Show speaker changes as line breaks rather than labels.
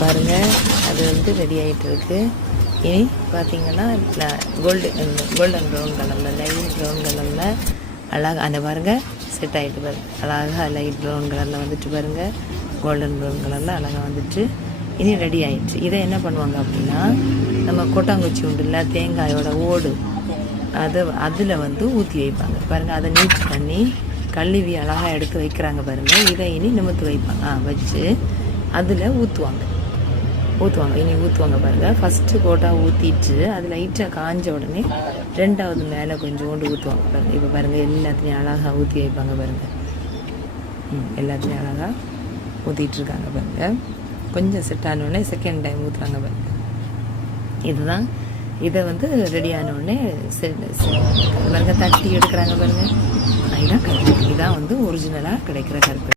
பாருங்கள் அது வந்து ரெடி ஆகிட்டு இருக்குது இனி பார்த்தீங்கன்னா கோல்டு கோல்டன் ப்ரௌன் கலரில் லைட் ப்ரௌன் கலரில் அழகாக அந்த பாருங்கள் செட் ஆகிட்டு பாருங்கள் அழகாக லைட் ப்ரௌன் கலரில் வந்துட்டு பாருங்கள் கோல்டன் ப்ரௌன் கலரில் அழகாக வந்துட்டு இனி ரெடி ஆகிடுச்சு இதை என்ன பண்ணுவாங்க அப்படின்னா நம்ம கொட்டாங்குச்சி உண்டுல்ல தேங்காயோட ஓடு அதை அதில் வந்து ஊற்றி வைப்பாங்க. பாருங்கள் அதை நீட் பண்ணி கழுவி அழகாக எடுத்து வைக்கிறாங்க பாருங்கள் இதை இனி நிமித்து வைப்பாங்க ஆ வச்சு அதில் ஊற்றுவாங்க ஊற்றுவாங்க இனி ஊற்றுவாங்க பாருங்கள் ஃபஸ்ட்டு போட்டால் ஊற்றிட்டு அது லைட்டாக காஞ்ச உடனே ரெண்டாவது மேலே கொஞ்சோண்டு ஊற்றுவாங்க பாருங்கள் இப்போ பாருங்கள் எல்லாத்துலேயும் அழகாக ஊற்றி வைப்பாங்க பாருங்கள் ம் எல்லாத்துலேயும் அழகாக ஊற்றிட்டுருக்காங்க பாருங்கள் கொஞ்சம் செட் ஆனோடனே செகண்ட் டைம் ஊற்றுறாங்க பாருங்கள் இதுதான். இதை வந்து ரெடி ஆனோடனே பாருங்க தட்டி எடுக்கிறாங்க பாருங்கள் இதான் கருப்பு. இதான் வந்து ஒரிஜினலாக கிடைக்கிற கருப்பு.